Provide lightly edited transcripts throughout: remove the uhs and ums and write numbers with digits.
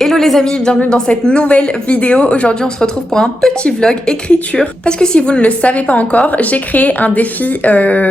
Hello les amis, bienvenue dans cette nouvelle vidéo. Aujourd'hui on se retrouve pour un petit vlog écriture. Parce que si vous ne le savez pas encore, j'ai créé un défi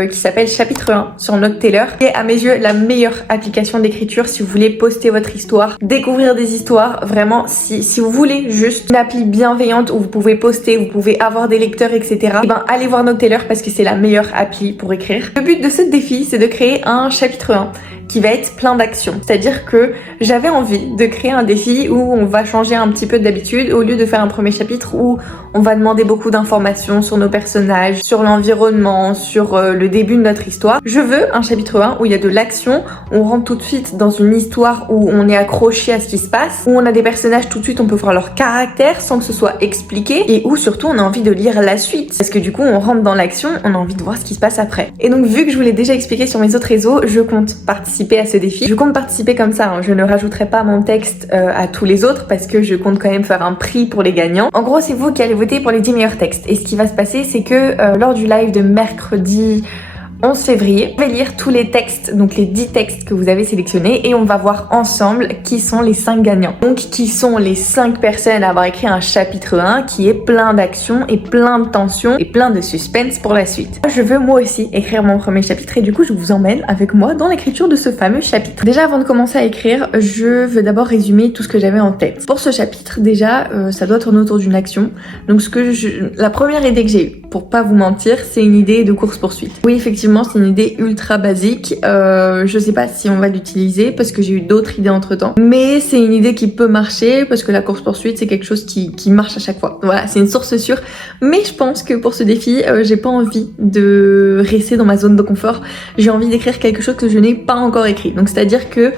qui s'appelle chapitre 1 sur Noteteller, qui est à mes yeux la meilleure application d'écriture si vous voulez poster votre histoire, découvrir des histoires. Vraiment, si vous voulez juste une appli bienveillante où vous pouvez poster, vous pouvez avoir des lecteurs, etc. Et ben allez voir Noteteller parce que c'est la meilleure appli pour écrire. Le but de ce défi, c'est de créer un chapitre 1 qui va être plein d'actions. C'est-à-dire que j'avais envie de créer un défi où on va changer un petit peu d'habitude. Au lieu de faire un premier chapitre où on va demander beaucoup d'informations sur nos personnages, sur l'environnement, sur le début de notre histoire, je veux un chapitre 1 où il y a de l'action, on rentre tout de suite dans une histoire où on est accroché à ce qui se passe, où on a des personnages tout de suite, on peut voir leur caractère sans que ce soit expliqué, et où surtout on a envie de lire la suite. Parce que du coup on rentre dans l'action, on a envie de voir ce qui se passe après. Et donc vu que je vous l'ai déjà expliqué sur mes autres réseaux, je compte participer à ce défi. Je compte participer comme ça, hein. Je ne rajouterai pas mon texte à tous les autres parce que je compte quand même faire un prix pour les gagnants. En gros, c'est vous qui allez voter pour les 10 meilleurs textes. Et ce qui va se passer, c'est que lors du live de mercredi 11 février, je vais lire tous les textes, donc les 10 textes que vous avez sélectionnés, et on va voir ensemble qui sont les 5 gagnants. Donc qui sont les 5 personnes à avoir écrit un chapitre 1 qui est plein d'action et plein de tension et plein de suspense pour la suite. Je veux moi aussi écrire mon premier chapitre et du coup je vous emmène avec moi dans l'écriture de ce fameux chapitre. Déjà avant de commencer à écrire, je veux d'abord résumer tout ce que j'avais en tête. Pour ce chapitre, déjà, ça doit tourner autour d'une action. Donc la première idée que j'ai eue, pour pas vous mentir, c'est une idée de course-poursuite. Oui, effectivement, c'est une idée ultra basique. Je sais pas si on va l'utiliser parce que j'ai eu d'autres idées entre temps. Mais c'est une idée qui peut marcher parce que la course poursuite c'est quelque chose qui marche à chaque fois. Voilà, c'est une source sûre. Mais je pense que pour ce défi, j'ai pas envie de rester dans ma zone de confort. J'ai envie d'écrire quelque chose que je n'ai pas encore écrit. Donc c'est-à-dire que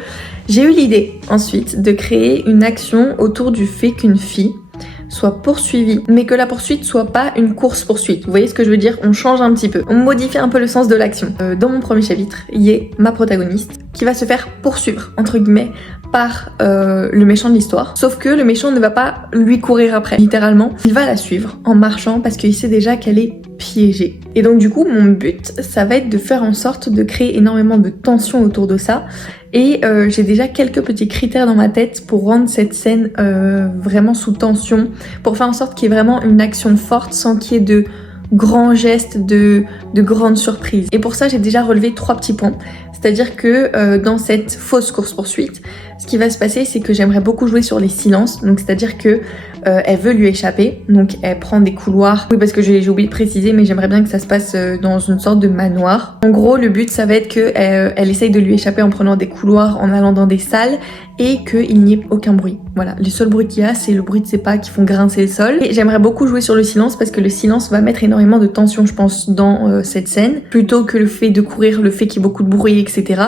j'ai eu l'idée ensuite de créer une action autour du fait qu'une fille soit poursuivie, mais que la poursuite soit pas une course-poursuite. Vous voyez ce que je veux dire? On change un petit peu. On modifie un peu le sens de l'action. Dans mon premier chapitre, il y a ma protagoniste qui va se faire poursuivre, entre guillemets, par le méchant de l'histoire. Sauf que le méchant ne va pas lui courir après. Littéralement, il va la suivre en marchant parce qu'il sait déjà qu'elle est piégée. Et donc du coup, mon but, ça va être de faire en sorte de créer énormément de tension autour de ça. Et j'ai déjà quelques petits critères dans ma tête pour rendre cette scène vraiment sous tension, pour faire en sorte qu'il y ait vraiment une action forte sans qu'il y ait de grands gestes, de grandes surprises. Et pour ça, j'ai déjà relevé 3 petits points. C'est-à-dire que dans cette fausse course-poursuite, ce qui va se passer, c'est que j'aimerais beaucoup jouer sur les silences. Donc c'est-à-dire que elle veut lui échapper, donc elle prend des couloirs. Oui, parce que j'ai oublié de préciser, mais j'aimerais bien que ça se passe dans une sorte de manoir. En gros, le but, ça va être que elle essaye de lui échapper en prenant des couloirs, en allant dans des salles, et qu'il n'y ait aucun bruit. Voilà, le seul bruit qu'il y a, c'est le bruit de ses pas qui font grincer le sol. Et j'aimerais beaucoup jouer sur le silence parce que le silence va mettre énormément de tension, je pense, dans cette scène, plutôt que le fait de courir, le fait qu'il y ait beaucoup de bruit, etc.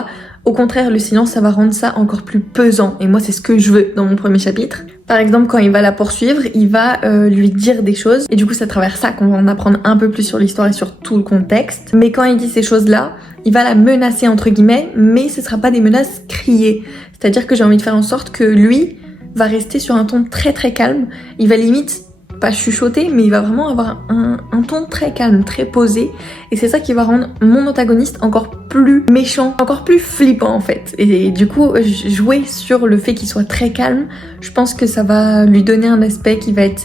Au contraire, le silence, ça va rendre ça encore plus pesant. Et moi, c'est ce que je veux dans mon premier chapitre. Par exemple, quand il va la poursuivre, il va lui dire des choses. Et du coup, c'est à travers ça qu'on va en apprendre un peu plus sur l'histoire et sur tout le contexte. Mais quand il dit ces choses-là, il va la menacer, entre guillemets, mais ce sera pas des menaces criées. C'est-à-dire que j'ai envie de faire en sorte que lui va rester sur un ton très très calme. Il va limite pas chuchoter, mais il va vraiment avoir un ton très calme, très posé. Et c'est ça qui va rendre mon antagoniste encore plus méchant, encore plus flippant en fait. Et du coup, jouer sur le fait qu'il soit très calme, je pense que ça va lui donner un aspect qui va être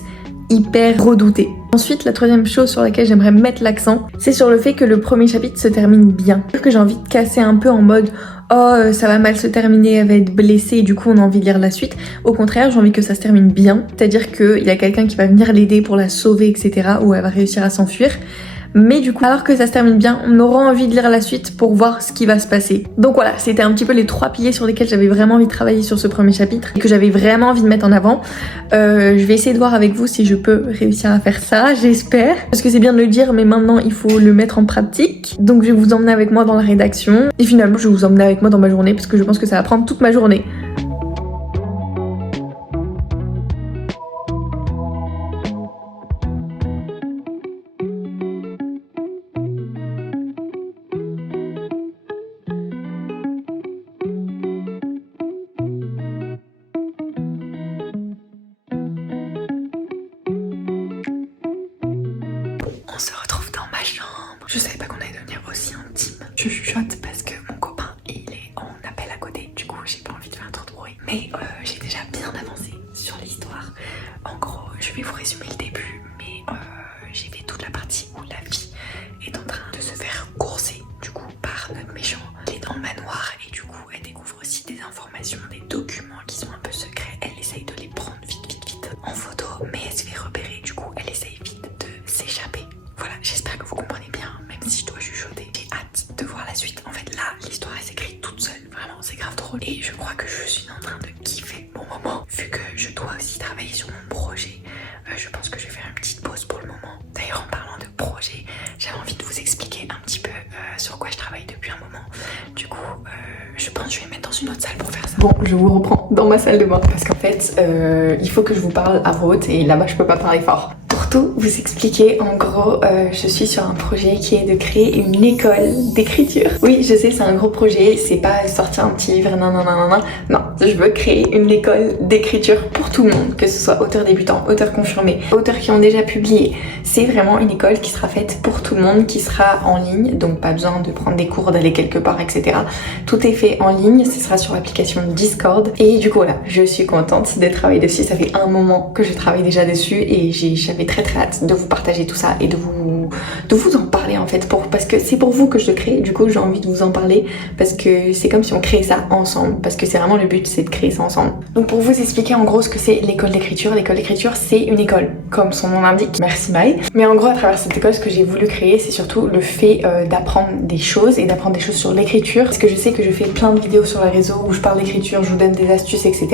hyper redouté. Ensuite, la troisième chose sur laquelle j'aimerais mettre l'accent, c'est sur le fait que le premier chapitre se termine bien. C'est-à-dire que j'ai envie de casser un peu en mode oh ça va mal se terminer, elle va être blessée et du coup on a envie de lire la suite. Au contraire, j'ai envie que ça se termine bien, c'est-à-dire qu'il y a quelqu'un qui va venir l'aider pour la sauver, etc. ou elle va réussir à s'enfuir. Mais du coup, alors que ça se termine bien, on aura envie de lire la suite pour voir ce qui va se passer. Donc voilà, c'était un petit peu les 3 piliers sur lesquels j'avais vraiment envie de travailler sur ce premier chapitre et que j'avais vraiment envie de mettre en avant. Je vais essayer de voir avec vous si je peux réussir à faire ça, j'espère. Parce que c'est bien de le dire, mais maintenant il faut le mettre en pratique. Donc je vais vous emmener avec moi dans la rédaction. Et finalement, je vais vous emmener avec moi dans ma journée parce que je pense que ça va prendre toute ma journée. On se retrouve dans ma chambre. Je savais pas qu'on allait devenir aussi intime. Je chuchote parce que mon copain il est en appel à côté. Du coup j'ai pas envie de faire trop de bruit. Mais j'ai déjà bien avancé. sur l'histoire. En gros, je vais vous résumer le début, mais j'ai fait toute la partie où la fille est en train de se faire courser du coup par notre méchant. Elle est dans le manoir et du coup elle découvre aussi des informations, des documents qui sont un peu secrets. Elle essaye de les prendre vite en photo, mais elle se fait repérer, du coup elle essaye vite de s'échapper. Voilà, j'espère que vous comprenez bien, même si je dois chuchoter. J'ai hâte de voir la suite. En fait là, l'histoire elle s'écrit toute seule, vraiment c'est grave drôle. Et je crois que je suis en train de kiffer mon moment. Vu que je dois aussi travailler sur mon projet, je pense que je vais faire une petite pause pour le moment. D'ailleurs en parlant de projet, j'avais envie de vous expliquer un petit peu sur quoi je travaille depuis un moment. Du coup, je pense que je vais me mettre dans une autre salle pour faire ça. Bon, je vous reprends dans ma salle de bain parce qu'en fait, il faut que je vous parle à voix haute et là-bas je peux pas parler fort. Pour tout vous expliquer, en gros, je suis sur un projet qui est de créer une école d'écriture. Oui, je sais, c'est un gros projet, c'est pas sortir un petit livre, nanana. Non, je veux créer une école d'écriture pour tout le monde, que ce soit auteur débutant, auteur confirmé, auteurs qui ont déjà publié. C'est vraiment une école qui sera faite pour tout le monde, qui sera en ligne, donc pas besoin de prendre des cours, d'aller quelque part, etc. Tout est fait en ligne, ce sera sur l'application Discord. Et du coup, voilà, je suis contente de travailler dessus. Ça fait un moment que je travaille déjà dessus et j'avais très hâte de vous partager tout ça et de vous en parler en fait, parce que c'est pour vous que je le crée. Du coup, j'ai envie de vous en parler parce que c'est comme si on créait ça ensemble, parce que c'est vraiment le but, c'est de créer ça ensemble. Donc pour vous expliquer en gros ce que c'est l'école d'écriture, c'est une école, comme son nom l'indique. Merci Maï. Mais en gros, à travers cette école, ce que j'ai voulu créer, c'est surtout le fait d'apprendre des choses et d'apprendre des choses sur l'écriture, parce que je sais que je fais plein de vidéos sur les réseaux où je parle d'écriture, je vous donne des astuces, etc.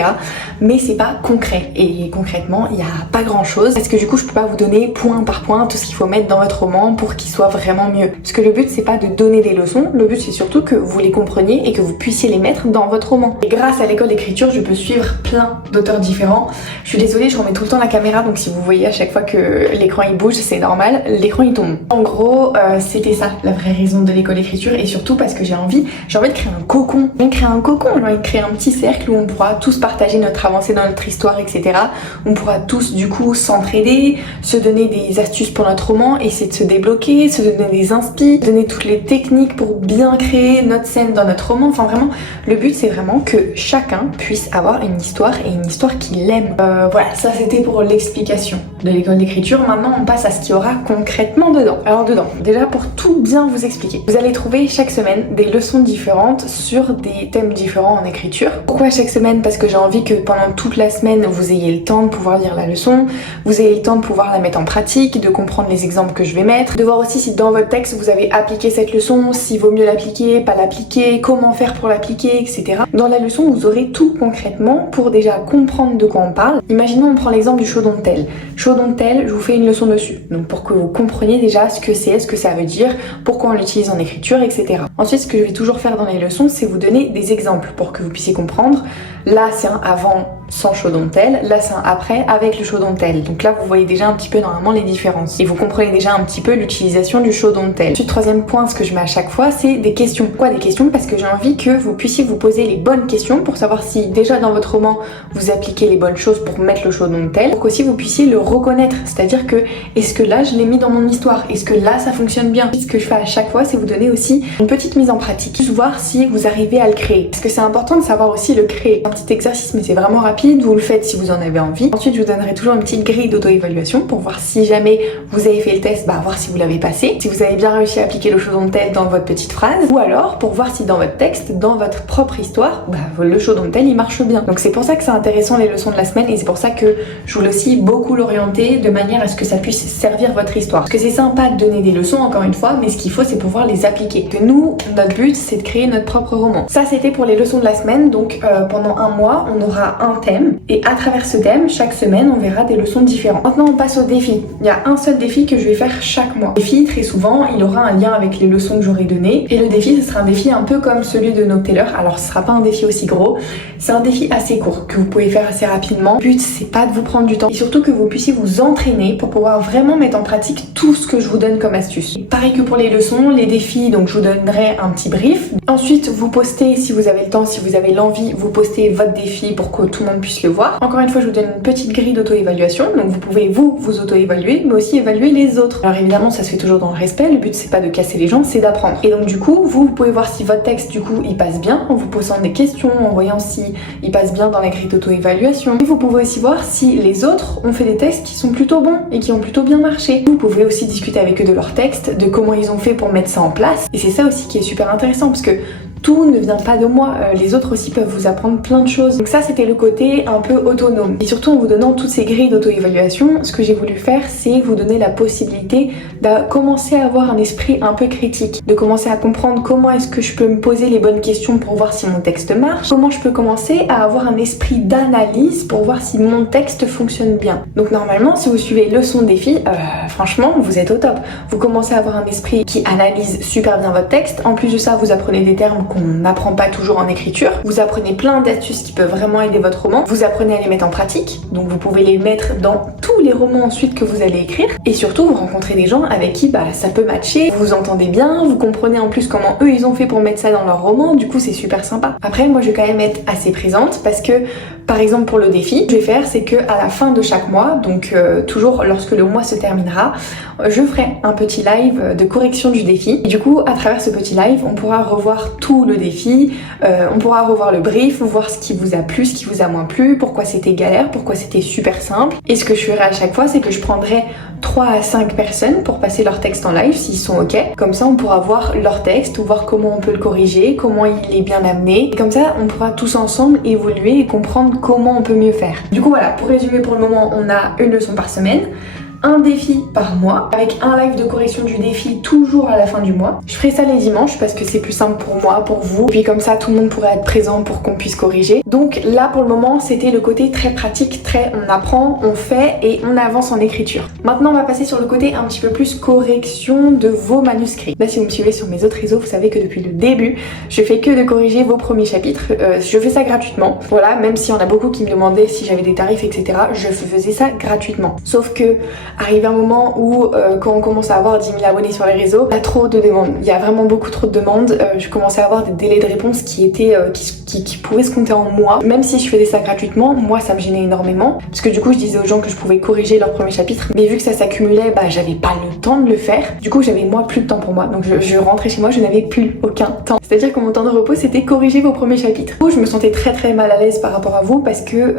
Mais c'est pas concret, et concrètement, il y a pas grand chose, parce que du coup, je peux pas vous donner point par point tout ce qu'il faut mettre dans votre roman pour qu'il soit vraiment mieux. Parce que le but, c'est pas de donner des leçons, le but c'est surtout que vous les compreniez et que vous puissiez les mettre dans votre roman. Et grâce à l'école d'écriture, je peux suivre plein d'auteurs différents. Je suis désolée, je remets tout le temps la caméra, donc si vous voyez à chaque fois que l'écran il bouge, c'est normal, l'écran il tombe. En gros, c'était ça la vraie raison de l'école d'écriture, et surtout parce que j'ai envie de créer un cocon. J'ai envie de créer un petit cercle où on pourra tous partager notre avancée dans notre histoire, etc. On pourra tous du coup s'entraider, se donner des astuces pour notre roman, essayer de se débloquer, se donner des inspi, donner toutes les techniques pour bien créer notre scène dans notre roman. Enfin vraiment, le but c'est vraiment que chacun puisse avoir une histoire, et une histoire qu'il aime. Voilà, ça c'était pour l'explication de l'école d'écriture. Maintenant on passe à ce qu'il y aura concrètement dedans. Alors dedans, déjà pour tout bien vous expliquer, vous allez trouver chaque semaine des leçons différentes sur des thèmes différents en écriture. Pourquoi chaque semaine? Parce que j'ai envie que pendant toute la semaine vous ayez le temps de pouvoir lire la leçon, vous ayez le temps de pouvoir la mettre en pratique, de comprendre les exemples que je vais mettre, de voir aussi si dans votre texte vous avez appliqué cette leçon, s'il vaut mieux l'appliquer, pas l'appliquer, comment faire pour l'appliquer, etc. Dans la leçon vous aurez tout concrètement pour déjà comprendre de quoi on parle. Imaginons on prend l'exemple du chaudron de tel. Chaudron de tel, je vous fais une leçon dessus. Donc pour que vous compreniez déjà ce que c'est, ce que ça veut dire, pourquoi on l'utilise en écriture, etc. Ensuite, ce que je vais toujours faire dans les leçons, c'est vous donner des exemples pour que vous puissiez comprendre. Là, c'est un avant sans chaudron de tel, là c'est un après avec le chaudron de tel. Donc là vous voyez déjà un petit peu normalement les différences et vous comprenez déjà un petit peu l'utilisation du chaudron de tel. Ensuite, troisième point, ce que je mets à chaque fois, c'est des questions. Pourquoi des questions? Parce que j'ai envie que vous puissiez vous poser les bonnes questions pour savoir si déjà dans votre roman vous appliquez les bonnes choses pour mettre le chaudron de tel, pour qu'aussi vous puissiez le reconnaître, c'est-à-dire que est-ce que là je l'ai mis dans mon histoire, est-ce que là ça fonctionne bien. Ce que je fais à chaque fois, c'est vous donner aussi une petite mise en pratique, juste voir si vous arrivez à le créer, parce que c'est important de savoir aussi le créer. Un petit exercice, mais c'est vraiment rapide, vous le faites si vous en avez envie. Ensuite, je vous donnerai toujours une petite grille d'auto-évaluation pour voir si jamais vous avez fait le test, voir si vous l'avez passé, si vous avez bien réussi à appliquer le chaudron de tel dans votre petite phrase, ou alors pour voir si dans votre texte, dans votre propre histoire, le chaudron de tel il marche bien. Donc c'est pour ça que c'est intéressant les leçons de la semaine, et c'est pour ça que je voulais aussi beaucoup l'orienter de manière à ce que ça puisse servir votre histoire. Parce que c'est sympa de donner des leçons encore une fois, mais ce qu'il faut c'est pouvoir les appliquer. Que nous, notre but c'est de créer notre propre roman. Ça c'était pour les leçons de la semaine, donc pendant un mois on aura un thème, et à travers ce thème, chaque semaine on verra des leçons différentes. Maintenant on passe au défi. Il y a un seul défi que je vais faire chaque mois. Le défi, très souvent, il aura un lien avec les leçons que j'aurai données, et le défi ce sera un défi un peu comme celui de Nocteller. Alors ce sera pas un défi aussi gros, c'est un défi assez court que vous pouvez faire assez rapidement. Le but c'est pas de vous prendre du temps, et surtout que vous puissiez vous entraîner pour pouvoir vraiment mettre en pratique tout ce que je vous donne comme astuce. Et pareil que pour les leçons, les défis, donc je vous donnerai un petit brief. Ensuite vous postez, si vous avez le temps, si vous avez l'envie, vous postez votre défi pour que tout le monde puisse le voir. Encore une fois, je vous donne une petite grille d'auto-évaluation, donc vous pouvez vous auto-évaluer, mais aussi évaluer les autres. Alors évidemment, ça se fait toujours dans le respect, le but c'est pas de casser les gens, c'est d'apprendre. Et donc du coup, vous pouvez voir si votre texte du coup il passe bien en vous posant des questions, en voyant si il passe bien dans la grille d'auto-évaluation. Et vous pouvez aussi voir si les autres ont fait des textes qui sont plutôt bons et qui ont plutôt bien marché. Vous pouvez aussi discuter avec eux de leur texte, de comment ils ont fait pour mettre ça en place. Et c'est ça aussi qui est super intéressant parce que tout ne vient pas de moi, les autres aussi peuvent vous apprendre plein de choses. Donc ça c'était le côté un peu autonome. Et surtout en vous donnant toutes ces grilles d'auto-évaluation, ce que j'ai voulu faire c'est vous donner la possibilité de commencer à avoir un esprit un peu critique, de commencer à comprendre comment est-ce que je peux me poser les bonnes questions pour voir si mon texte marche, comment je peux commencer à avoir un esprit d'analyse pour voir si mon texte fonctionne bien. Donc normalement si vous suivez leçon défi, franchement vous êtes au top. Vous commencez à avoir un esprit qui analyse super bien votre texte, en plus de ça vous apprenez des termes qu'on n'apprend pas toujours en écriture. Vous apprenez plein d'astuces qui peuvent vraiment aider votre roman. Vous apprenez à les mettre en pratique, donc vous pouvez les mettre dans tous les romans ensuite que vous allez écrire. Et surtout, vous rencontrez des gens avec qui ça peut matcher, vous vous entendez bien, vous comprenez en plus comment eux ils ont fait pour mettre ça dans leur roman, du coup c'est super sympa. Après, moi je vais quand même être assez présente parce que, par exemple pour le défi, ce que je vais faire c'est que à la fin de chaque mois, donc toujours lorsque le mois se terminera, je ferai un petit live de correction du défi. Et du coup, à travers ce petit live, on pourra revoir tout le défi, on pourra revoir le brief, voir ce qui vous a plu, ce qui vous a moins plu, pourquoi c'était galère, pourquoi c'était super simple. Et ce que je ferai à chaque fois, c'est que je prendrai 3 à 5 personnes pour passer leur texte en live s'ils sont ok. Comme ça, on pourra voir leur texte, ou voir comment on peut le corriger, comment il est bien amené. Et comme ça, on pourra tous ensemble évoluer et comprendre comment on peut mieux faire. Du coup, voilà, pour résumer pour le moment, on a une leçon par semaine, un défi par mois, avec un live de correction du défi toujours à la fin du mois. Je ferai ça les dimanches parce que c'est plus simple pour moi, pour vous, et puis comme ça tout le monde pourrait être présent pour qu'on puisse corriger. Donc là pour le moment c'était le côté très pratique, très on apprend, on fait et on avance en écriture. Maintenant on va passer sur le côté un petit peu plus correction de vos manuscrits. Là si vous me suivez sur mes autres réseaux, vous savez que depuis le début je fais que de corriger vos premiers chapitres. Je fais ça gratuitement, voilà, même s'il y en a beaucoup qui me demandaient si j'avais des tarifs etc, je faisais ça gratuitement. Sauf que arrive un moment où quand on commence à avoir 10 000 abonnés sur les réseaux, il y a trop de demandes, il y a vraiment beaucoup trop de demandes. Je commençais à avoir des délais de réponse qui étaient qui pouvaient se compter en mois. Même si je faisais ça gratuitement, moi ça me gênait énormément parce que du coup je disais aux gens que je pouvais corriger leur premier chapitre, mais vu que ça s'accumulait, j'avais pas le temps de le faire. Du coup j'avais moi plus de temps pour moi, donc je rentrais chez moi, je n'avais plus aucun temps. C'est-à-dire que mon temps de repos c'était corriger vos premiers chapitres. Du coup je me sentais très mal à l'aise par rapport à vous parce que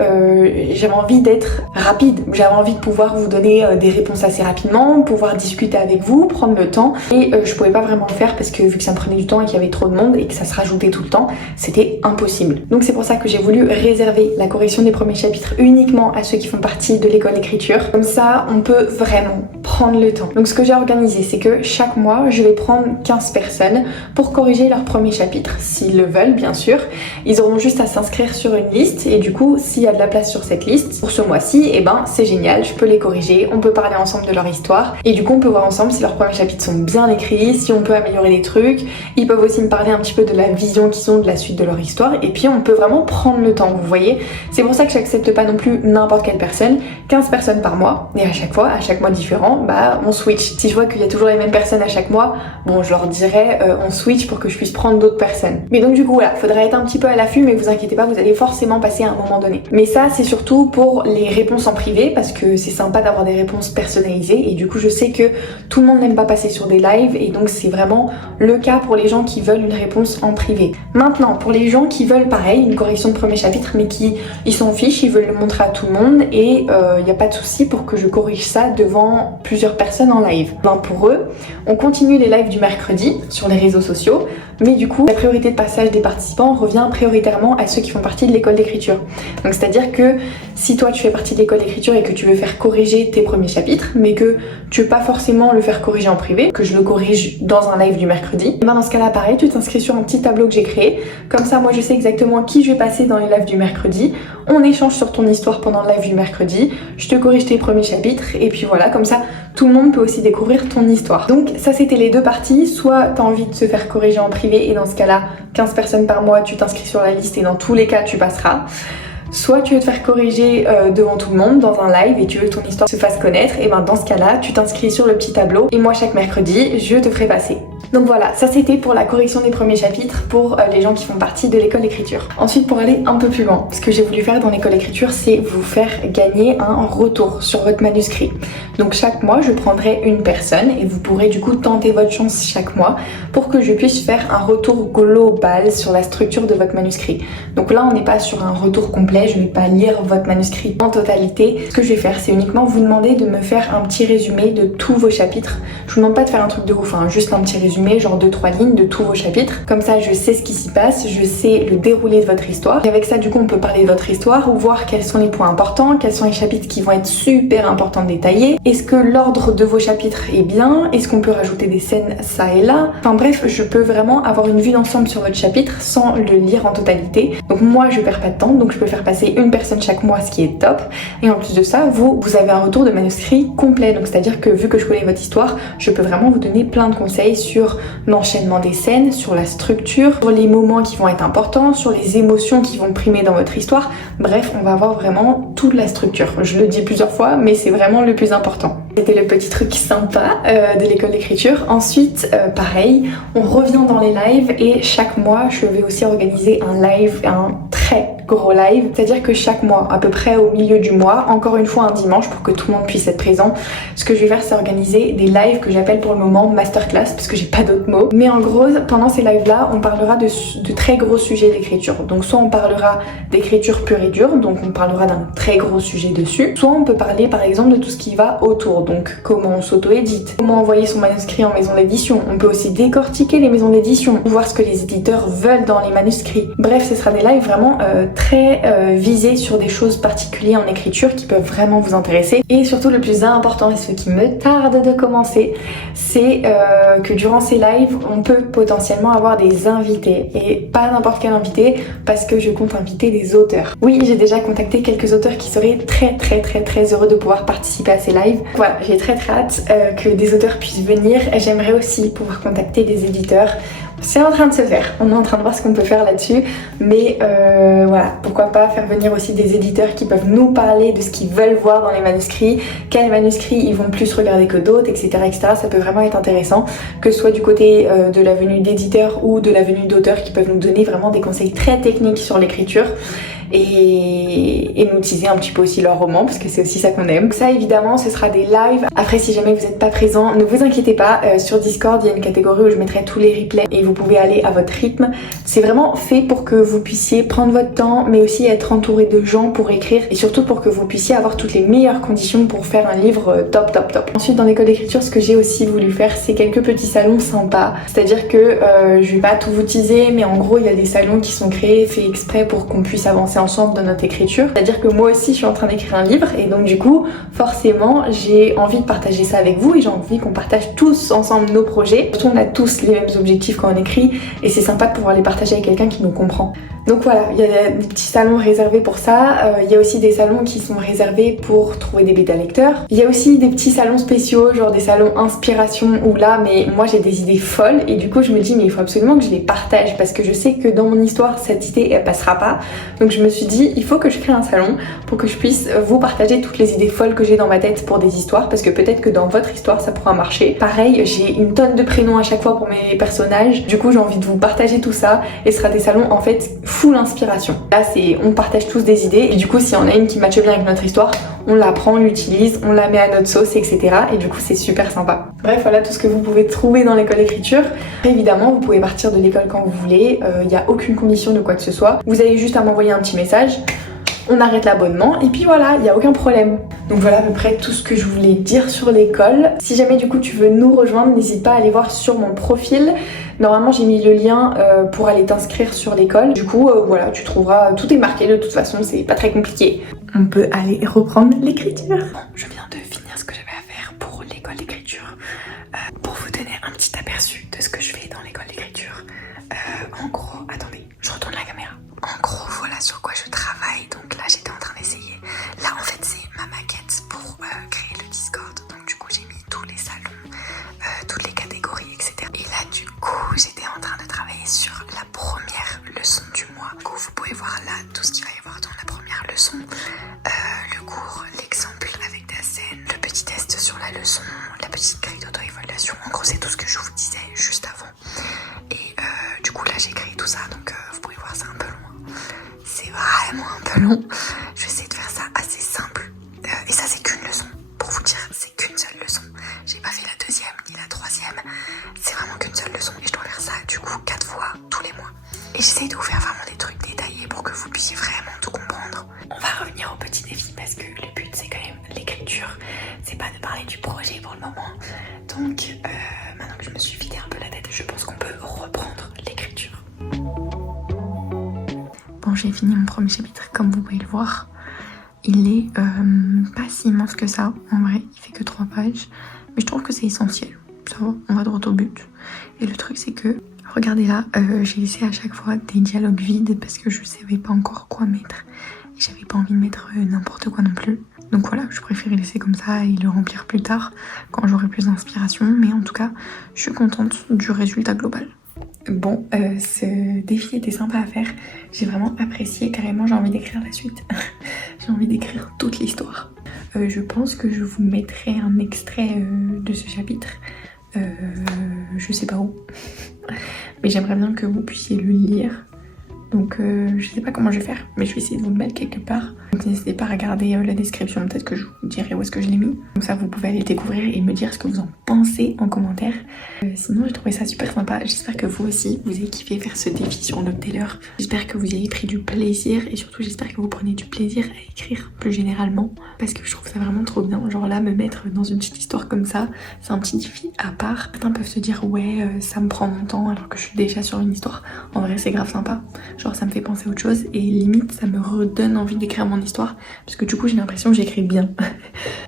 j'avais envie d'être rapide, j'avais envie de pouvoir vous donner des réponses assez rapidement, pouvoir discuter avec vous, prendre le temps, et je pouvais pas vraiment le faire parce que vu que ça me prenait du temps et qu'il y avait trop de monde et que ça se rajoutait tout le temps, c'était impossible. Donc c'est pour ça que j'ai voulu réserver la correction des premiers chapitres uniquement à ceux qui font partie de l'école d'écriture. Comme ça on peut vraiment prendre le temps. Donc ce que j'ai organisé c'est que chaque mois je vais prendre 15 personnes pour corriger leur premier chapitre, s'ils le veulent bien sûr. Ils auront juste à s'inscrire sur une liste et du coup s'il y a de la place sur cette liste pour ce mois-ci, et c'est génial, je peux les corriger, on peut parler ensemble de leur histoire et du coup on peut voir ensemble si leurs premiers chapitres sont bien écrits, si on peut améliorer des trucs. Ils peuvent aussi me parler un petit peu de la vision qu'ils ont de la suite de leur histoire et puis on peut vraiment prendre le temps, vous voyez. C'est pour ça que j'accepte pas non plus n'importe quelle personne, 15 personnes par mois, et à chaque mois différent, on switch. Si je vois qu'il y a toujours les mêmes personnes à chaque mois, je leur dirais on switch pour que je puisse prendre d'autres personnes. Mais donc du coup voilà, faudra être un petit peu à l'affût, mais vous inquiétez pas, vous allez forcément passer à un moment donné. Mais ça c'est surtout pour les réponses en privé parce que c'est sympa d'avoir des réponses personnalisées et du coup je sais que tout le monde n'aime pas passer sur des lives et donc c'est vraiment le cas pour les gens qui veulent une réponse en privé. Maintenant pour les gens qui veulent pareil une correction de premier chapitre mais qui ils s'en fichent, ils veulent le montrer à tout le monde et il n'y a pas de souci pour que je corrige ça devant plusieurs personnes en live. Pour eux, on continue les lives du mercredi sur les réseaux sociaux, mais du coup la priorité de passage des participants revient prioritairement à ceux qui font partie de l'école d'écriture. Donc c'est à dire que si toi tu fais partie de l'école d'écriture et que tu veux faire corriger tes premiers chapitres mais que tu veux pas forcément le faire corriger en privé, que je le corrige dans un live du mercredi, dans ce cas là pareil, tu t'inscris sur un petit tableau que j'ai créé, comme ça moi je sais exactement qui je vais passer dans les lives du mercredi, on échange sur ton histoire pendant le live du mercredi, je te corrige tes premiers chapitres et puis voilà, comme ça tout le monde peut aussi découvrir ton histoire. Donc ça c'était les deux parties, soit t'as envie de se faire corriger en privé et dans ce cas là 15 personnes par mois, tu t'inscris sur la liste et dans tous les cas tu passeras. Soit tu veux te faire corriger devant tout le monde dans un live et tu veux que ton histoire se fasse connaître, et dans ce cas là tu t'inscris sur le petit tableau et moi chaque mercredi je te ferai passer. Donc voilà, ça c'était pour la correction des premiers chapitres pour les gens qui font partie de l'école d'écriture. Ensuite, pour aller un peu plus loin, ce que j'ai voulu faire dans l'école d'écriture, c'est vous faire gagner un retour sur votre manuscrit. Donc chaque mois, je prendrai une personne et vous pourrez du coup tenter votre chance chaque mois pour que je puisse faire un retour global sur la structure de votre manuscrit. Donc là, on n'est pas sur un retour complet, je ne vais pas lire votre manuscrit en totalité. Ce que je vais faire, c'est uniquement vous demander de me faire un petit résumé de tous vos chapitres. Je vous demande pas de faire un truc de ouf, hein, juste un petit résumé, genre 2-3 lignes de tous vos chapitres. Comme ça, je sais ce qui s'y passe, je sais le déroulé de votre histoire. Et avec ça, du coup, on peut parler de votre histoire ou voir quels sont les points importants, quels sont les chapitres qui vont être super importants de détailler. Est-ce que l'ordre de vos chapitres est bien? Est-ce qu'on peut rajouter des scènes ça et là? Enfin bref, je peux vraiment avoir une vue d'ensemble sur votre chapitre sans le lire en totalité. Donc moi, je perds pas de temps, donc je peux faire passer une personne chaque mois, ce qui est top. Et en plus de ça, vous avez un retour de manuscrit complet. Donc c'est-à-dire que vu que je connais votre histoire, je peux vraiment vous donner plein de conseils sur l'enchaînement des scènes, sur la structure, sur les moments qui vont être importants, sur les émotions qui vont primer dans votre histoire. Bref, on va avoir vraiment toute la structure. Je le dis plusieurs fois, mais c'est vraiment le plus important. C'était le petit truc sympa de l'école d'écriture. Ensuite, pareil, on revient dans les lives et chaque mois, je vais aussi organiser un live, un très gros live. C'est-à-dire que chaque mois, à peu près au milieu du mois, encore une fois un dimanche pour que tout le monde puisse être présent, ce que je vais faire, c'est organiser des lives que j'appelle pour le moment masterclass parce que j'ai pas d'autres mots. Mais en gros, pendant ces lives-là, on parlera de très gros sujets d'écriture. Donc soit on parlera d'écriture pure et dure, donc on parlera d'un très gros sujet dessus. Soit on peut parler par exemple de tout ce qui va autour, donc comment on s'auto-édite, comment envoyer son manuscrit en maison d'édition. On peut aussi décortiquer les maisons d'édition, voir ce que les éditeurs veulent dans les manuscrits. Bref, ce sera des lives vraiment très visés sur des choses particulières en écriture qui peuvent vraiment vous intéresser. Et surtout le plus important et ce qui me tarde de commencer, c'est que durant ces lives, on peut potentiellement avoir des invités. Et pas n'importe quel invité, parce que je compte inviter des auteurs. Oui, j'ai déjà contacté quelques auteurs qui seraient très heureux de pouvoir participer à ces lives. Voilà, j'ai très hâte que des auteurs puissent venir. J'aimerais aussi pouvoir contacter des éditeurs. C'est en train de se faire, on est en train de voir ce qu'on peut faire là-dessus, mais voilà, pourquoi pas faire venir aussi des éditeurs qui peuvent nous parler de ce qu'ils veulent voir dans les manuscrits, quels manuscrits ils vont plus regarder que d'autres, etc., etc. Ça peut vraiment être intéressant, que ce soit du côté de la venue d'éditeurs ou de la venue d'auteurs qui peuvent nous donner vraiment des conseils très techniques sur l'écriture. Et nous teaser un petit peu aussi leur roman parce que c'est aussi ça qu'on aime. Donc ça évidemment ce sera des lives. Après si jamais vous n'êtes pas présent, ne vous inquiétez pas, sur Discord il y a une catégorie où je mettrai tous les replays et vous pouvez aller à votre rythme. C'est vraiment fait pour que vous puissiez prendre votre temps mais aussi être entouré de gens pour écrire et surtout pour que vous puissiez avoir toutes les meilleures conditions pour faire un livre top. Ensuite dans l'école d'écriture ce que j'ai aussi voulu faire c'est quelques petits salons sympas. C'est-à-dire que je vais pas tout vous teaser mais en gros il y a des salons qui sont créés, faits exprès pour qu'on puisse avancer ensemble dans notre écriture. C'est-à-dire que moi aussi je suis en train d'écrire un livre et donc du coup forcément j'ai envie de partager ça avec vous et j'ai envie qu'on partage tous ensemble nos projets. Surtout on a tous les mêmes objectifs quand on écrit et c'est sympa de pouvoir les partager avec quelqu'un qui nous comprend. Donc voilà, il y a des petits salons réservés pour ça. Il y a aussi des salons qui sont réservés pour trouver des bêta lecteurs. Il y a aussi des petits salons spéciaux, genre des salons inspiration où là, mais moi j'ai des idées folles et du coup je me dis mais il faut absolument que je les partage parce que je sais que dans mon histoire cette idée elle passera pas. Donc je me suis dit il faut que je crée un salon pour que je puisse vous partager toutes les idées folles que j'ai dans ma tête pour des histoires parce que peut-être que dans votre histoire ça pourra marcher. Pareil, j'ai une tonne de prénoms à chaque fois pour mes personnages. Du coup j'ai envie de vous partager tout ça et ce sera des salons en fait full inspiration. Là c'est on partage tous des idées et du coup s'il y en a une qui matche bien avec notre histoire, on la prend, on l'utilise, on la met à notre sauce, etc. Et du coup c'est super sympa. Bref voilà tout ce que vous pouvez trouver dans l'école d'écriture. Évidemment vous pouvez partir de l'école quand vous voulez, il n'y a aucune condition de quoi que ce soit. Vous avez juste à m'envoyer un petit message. On arrête l'abonnement et puis voilà, il n'y a aucun problème. Donc voilà à peu près tout ce que je voulais dire sur l'école. Si jamais du coup tu veux nous rejoindre, n'hésite pas à aller voir sur mon profil. Normalement j'ai mis le lien pour aller t'inscrire sur l'école. Du coup voilà, tu trouveras, tout est marqué de toute façon, c'est pas très compliqué. On peut aller reprendre l'écriture. Bon, je viens de finir ce que j'avais à faire pour l'école d'écriture. Pour vous donner un petit aperçu de ce que je fais dans l'école d'écriture. En gros, attendez, je retourne la caméra. En gros, voilà sur quoi je travaille. Donc là, j'étais en train d'essayer. Là, en fait, c'est ma maquette pour créer le Discord. Donc du coup, j'ai mis tous les salons, toutes les catégories, etc. Et là, du coup, j'étais en train de travailler sur la première leçon du mois. Du coup, vous pouvez voir là tout ce qu'il va y avoir dans la première leçon. Le cours, l'exemple avec ta scène, l'écriture, c'est pas de parler du projet pour le moment. Donc maintenant que je me suis vidé un peu la tête, je pense qu'on peut reprendre l'écriture. Bon, j'ai fini mon premier chapitre, comme vous pouvez le voir. Il est pas si immense que ça, en vrai, il fait que 3 pages. Mais je trouve que c'est essentiel, ça va, on va droit au but. Et le truc c'est que, regardez là, j'ai laissé à chaque fois des dialogues vides parce que je savais pas encore quoi mettre. Et j'avais pas envie de mettre n'importe quoi non plus. Donc voilà, je préférais laisser comme ça et le remplir plus tard, quand j'aurai plus d'inspiration. Mais en tout cas, je suis contente du résultat global. Bon, ce défi était sympa à faire. J'ai vraiment apprécié, carrément j'ai envie d'écrire la suite. J'ai envie d'écrire toute l'histoire. Je pense que je vous mettrai un extrait de ce chapitre. Je sais pas où. Mais j'aimerais bien que vous puissiez le lire. Donc je sais pas comment je vais faire, mais je vais essayer de vous le mettre quelque part. Donc n'hésitez pas à regarder la description, peut-être que je vous dirai où est-ce que je l'ai mis. Comme ça vous pouvez aller le découvrir et me dire ce que vous en pensez en commentaire. Sinon j'ai trouvé ça super sympa, j'espère que vous aussi vous avez kiffé faire ce défi sur Noctaler. J'espère que vous y avez pris du plaisir et surtout j'espère que vous prenez du plaisir à écrire plus généralement. Parce que je trouve ça vraiment trop bien, genre là me mettre dans une petite histoire comme ça, c'est un petit défi à part. Certains peuvent se dire ouais ça me prend mon temps alors que je suis déjà sur une histoire. En vrai c'est grave sympa. Genre ça me fait penser à autre chose et limite ça me redonne envie d'écrire mon histoire parce que du coup j'ai l'impression que j'écris bien.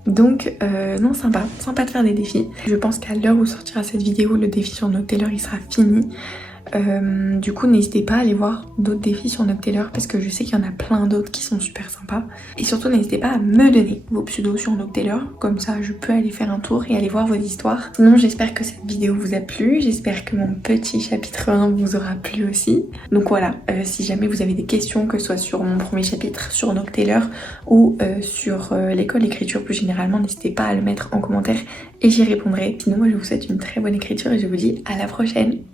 Donc non, sympa de faire des défis. Je pense qu'à l'heure où sortira cette vidéo, le défi sur Noctaler il sera fini. Du coup n'hésitez pas à aller voir d'autres défis sur Noctaler parce que je sais qu'il y en a plein d'autres qui sont super sympas. Et surtout n'hésitez pas à me donner vos pseudos sur Noctaler, comme ça je peux aller faire un tour et aller voir vos histoires. Sinon j'espère que cette vidéo vous a plu, j'espère que mon petit chapitre 1 vous aura plu aussi. Donc voilà, si jamais vous avez des questions, que ce soit sur mon premier chapitre sur Noctaler ou sur l'école d'écriture plus généralement, n'hésitez pas à le mettre en commentaire et j'y répondrai. Sinon moi je vous souhaite une très bonne écriture et je vous dis à la prochaine.